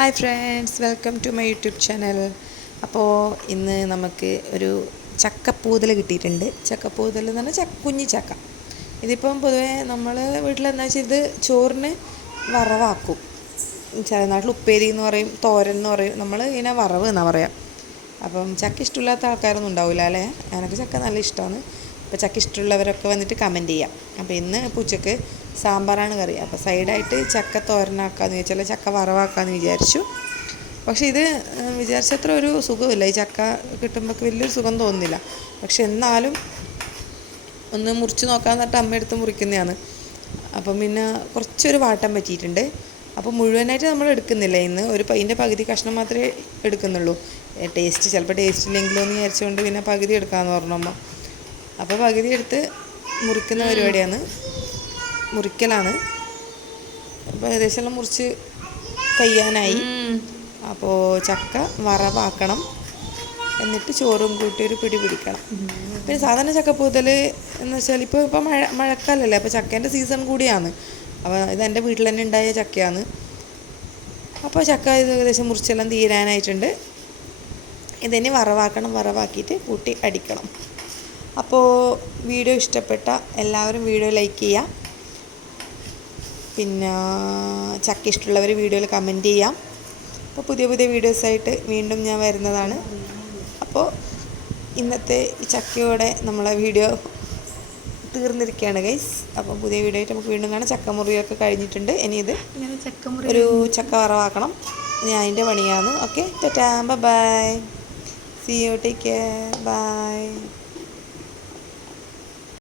Hi friends welcome to my YouTube channel അപ്പോൾ ഇന്ന് നമുക്ക് ഒരു ചക്കപ്പൂതൽ കിട്ടിയിട്ടുണ്ട്. ചക്കപ്പൂതൽ എന്ന് പറഞ്ഞാൽ ചക്ക കുഞ്ഞി ചക്ക. ഇതിപ്പം പൊതുവേ നമ്മൾ വീട്ടിലെന്താ വെച്ചാൽ ഇത് ചോറിന് വറവാക്കും. ചില നാട്ടിൽ ഉപ്പേരി എന്ന് പറയും തോരൻ എന്ന് പറയും. നമ്മൾ ഇങ്ങനെ വറവ് എന്നാണ് പറയാം. അപ്പം ചക്ക ഇഷ്ടമില്ലാത്ത ആൾക്കാരൊന്നും ഉണ്ടാവില്ല അല്ലേ? എനിക്ക് ചക്ക നല്ല ഇഷ്ടമാണ് അപ്പോൾ ചക്ക ഇഷ്ടമുള്ളവരൊക്കെ വന്നിട്ട് കമന്റ് ചെയ്യാം. അപ്പോൾ ഇന്ന് ഉച്ചയ്ക്ക് സാമ്പാറാണ് കറി. അപ്പോൾ സൈഡായിട്ട് ചക്ക തോരനാക്കാമെന്ന് വിചാരിച്ചാൽ ചക്ക വറവാക്കാമെന്ന് വിചാരിച്ചു. പക്ഷെ ഇത് വിചാരിച്ചത്ര ഒരു സുഖമില്ല ഈ ചക്ക കിട്ടുമ്പോൾ വലിയൊരു സുഖം തോന്നുന്നില്ല. പക്ഷെ എന്നാലും ഒന്ന് മുറിച്ച് നോക്കാൻ അമ്മ അമ്മയെടുത്ത് മുറിക്കുന്നതാണ്. അപ്പം പിന്നെ കുറച്ചൊരു വാട്ടം പറ്റിയിട്ടുണ്ട്. അപ്പോൾ മുഴുവനായിട്ട് നമ്മൾ എടുക്കുന്നില്ല. ഇന്ന് ഒരു അതിന്റെ ഇതിന്റെ പകുതി കഷ്ണം മാത്രമേ എടുക്കുന്നുള്ളൂ. ടേസ്റ്റ് ചിലപ്പോൾ ടേസ്റ്റ് ഇല്ലെങ്കിലോ എന്ന് വിചാരിച്ചുകൊണ്ട് പിന്നെ പകുതി എടുക്കാമെന്ന് പറഞ്ഞു അമ്മ. അപ്പോൾ പകുതി എടുത്ത് മുറിക്കുന്ന പരിപാടിയാണ്. മുറിക്കലാണ്. അപ്പോൾ ഏകദേശം എല്ലാം മുറിച്ച് കയ്യാനായി. അപ്പോ ചക്ക വറവാക്കണം. എന്നിട്ട് ചോറും കൂട്ടി ഒരു പിടി പിടിക്കണം. പിന്നെ സാധാരണ ചക്കപ്പൂതൽ എന്ന് വെച്ചാൽ ഇപ്പോൾ ഇപ്പോൾ മഴ മഴക്കാലല്ലേ അപ്പോൾ ചക്കേന്റെ സീസൺ കൂടിയാണ്. അപ്പോൾ ഇത് എന്റെ വീട്ടിൽ തന്നെ ഉണ്ടായ ചക്കയാണ്. അപ്പോൾ ചക്ക ഇത് ഏകദേശം മുറിച്ചെല്ലാം തീരാനായിട്ടുണ്ട്. ഇതിനെ വറവാക്കണം വറവാക്കിയിട്ട് കൂട്ടി അടിക്കണം. അപ്പോൾ വീഡിയോ ഇഷ്ടപ്പെട്ട എല്ലാവരും വീഡിയോ ലൈക്ക് ചെയ്യുക പിന്നെ ചക്ക ഇഷ്ടമുള്ളവർ വീഡിയോയിൽ കമന്റ് ചെയ്യാം. അപ്പോൾ പുതിയ പുതിയ വീഡിയോസായിട്ട് വീണ്ടും ഞാൻ വരുന്നതാണ്. അപ്പോൾ ഇന്നത്തെ ഈ ചക്കയോടെ നമ്മളെ വീഡിയോ തീർന്നിരിക്കുകയാണ് ഗൈസ് അപ്പോൾ പുതിയ വീഡിയോ ആയിട്ട് നമുക്ക് വീണ്ടും കാണാം. ചക്കമുറിയൊക്കെ കഴിഞ്ഞിട്ടുണ്ട്. ഇനി ഇത് ഒരു ചക്ക വറവാക്കണം. ഞാൻ അതിന്റെ പണിയാണ്. Okay tata bye see you take care bye